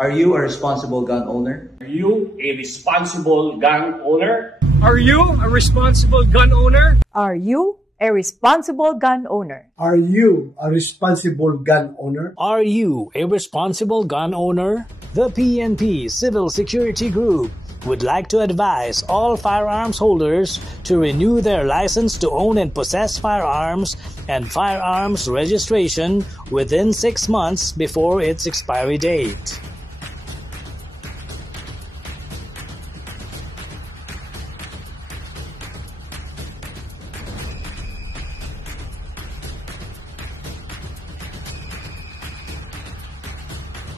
Are you a responsible gun owner? Are you a responsible gun owner? Are you a responsible gun owner? Are you a responsible gun owner? Are you a responsible gun owner? Are you a responsible gun owner? The PNP Civil Security Group would like to advise all firearms holders to renew their license to own and possess firearms and firearms registration within 6 months before its expiry date.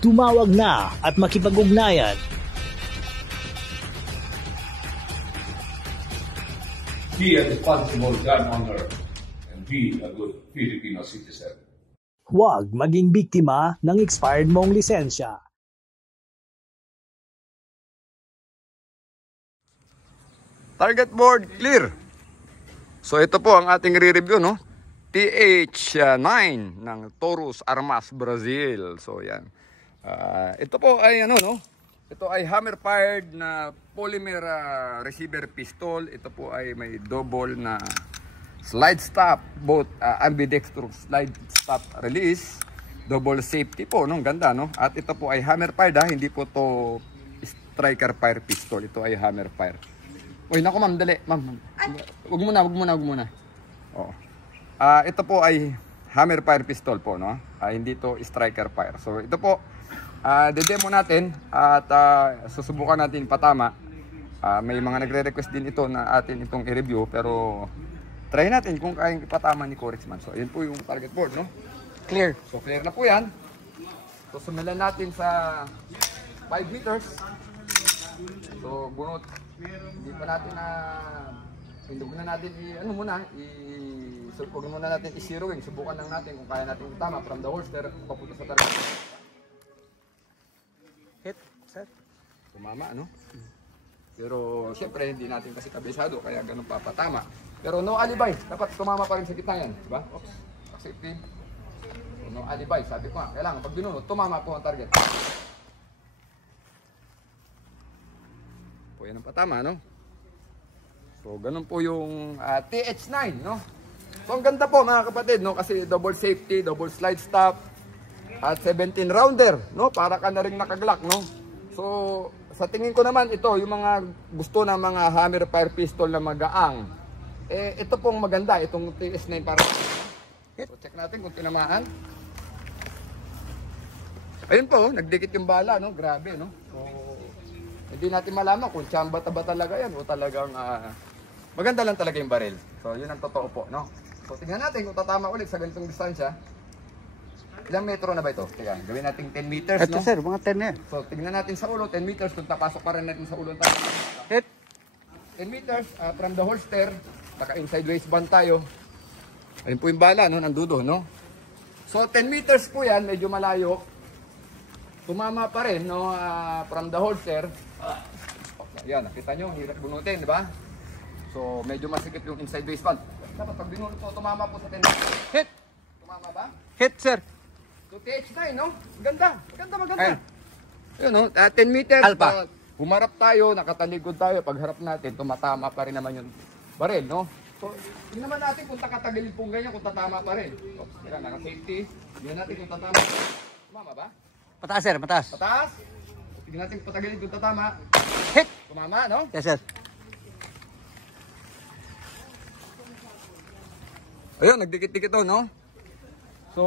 Tumawag na at makipag-ugnayan. Be a responsible gun owner and be a good Filipino citizen. Huwag maging biktima ng expired mong lisensya. Target board clear. So ito po ang ating re-review, no? TH9 ng Taurus Armas Brazil. So yan. Ito po ay ano, no? Ito ay hammer fired na polymer receiver pistol. Ito po ay may double na slide stop, both ambidextrous slide stop release, double safety po, no? Ganda, no? At ito po ay hammer fired, hindi po to striker fire pistol. Ito ay hammer fire. Uy, naku ma'am, dali. Ma'am, wag muna. Oo. Ito po ay hammer fire pistol po, no? Hindi to striker fire. So ito po, de-demo natin at susubukan natin patama. May mga nagre-request din ito na atin itong i-review, pero try natin kung kayang ipatama ni Corexman. So yun po yung target board, no? Clear. So clear na po yan. So sumilan natin sa 5 meters. So bunot. Hindi pa natin huwag muna natin i-zeroing. Subukan lang natin kung kaya natin itama from the holster papunta sa target. Hit, sir. Tumama, ano? Pero siyempre hindi natin kasi kabisado kaya ganun papatama. Pero no alibay, dapat tumama pa rin sa gitna yan, di ba? Oops, safety. So, no alibay, sabi ko nga, kailangan pag binunod, tumama po ang target. Po yan ang patama, no? So ganun po yung TH9, no? So ang ganda po mga kapatid, no? Kasi double safety, double slide stop, at 17 rounder, no? Para ka na rin nakaglock, no? So sa tingin ko naman ito, yung mga gusto ng mga hammer fire pistol na magaang, ito pong maganda, itong TS9 para. So check natin kung tinamaan. Ayun po, nagdikit yung bala, no? Grabe, no? So hindi natin malaman kung tsamba ba talaga yan o talagang maganda lang talaga yung baril. So yun ang totoo po, no? So tingnan natin kung tatama ulit sa ganitong distansya. Ilang metro na ba ito? Kaya gawin natin 10 meters, ito, no? Sir, mga 10 na. So tingnan natin sa ulo, 10 meters. Kung tapasok pa rin natin sa ulo tayo. Hit. 10 meters from the holster. Taka inside waistband tayo. Ayun po yung bala, no? Nandudo, no? So 10 meters po yan, medyo malayo. Tumama pa rin, no? From the holster. Yan, nakita nyo, hirap bunutin, di ba? So medyo masikip yung inside waistband. Dapat pag binunod po, tumama po sa 10 meters. Hit. Tumama ba? Hit, sir. So TH9, no? Maganda. Ayun, no? 10 meters. Alpha. Humarap tayo, nakataligod tayo. Pagharap natin, tumatama pa rin naman yung baril, no? So, tingnan naman natin kung takatagilid pong ganyan, kung tatama pa rin. Oops, tira, naka-safety. Tingnan natin kung tatama. Tumama ba? Mataas, sir, mataas. Pataas. Tingnan natin kung patagilid kung tatama. Hit. Tumama, no? Yes, sir. Ayun, nagdikit-dikit to, no? So,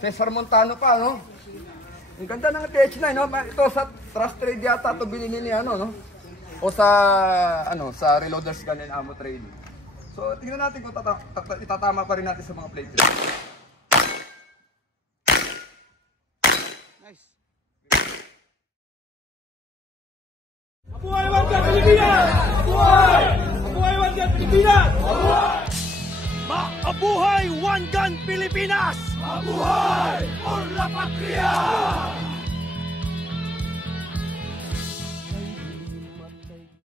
Cesar Montano pa, no? Ang ganda ng TH9, no? Ito sa Trust Trade yata ito binili ni ano, no? O sa, sa Reloaders Gun and Ammo Trade. So, tingnan natin kung itatama pa rin natin sa mga plate. Nice. Mabuhay Wangga Pilipinas! Mabuhay! Mabuhay Wangga Pilipinas! Mabuhay! Mabuhay One Gun Pilipinas! Mabuhay! Por la Patria!